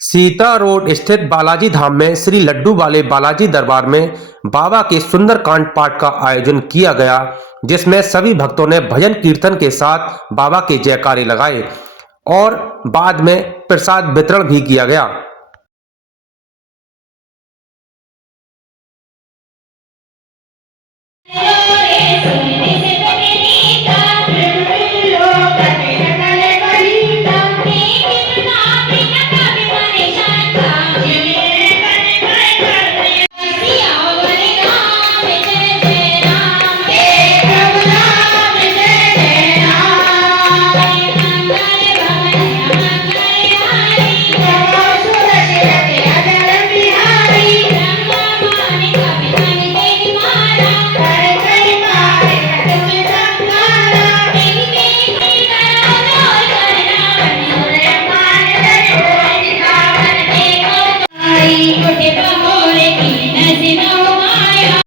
सीता रोड स्थित बालाजी धाम में श्री लड्डू वाले बालाजी दरबार में बाबा के सुंदरकांड पाठ का आयोजन किया गया, जिसमें सभी भक्तों ने भजन कीर्तन के साथ बाबा के जयकारे लगाए और बाद में प्रसाद वितरण भी किया गया।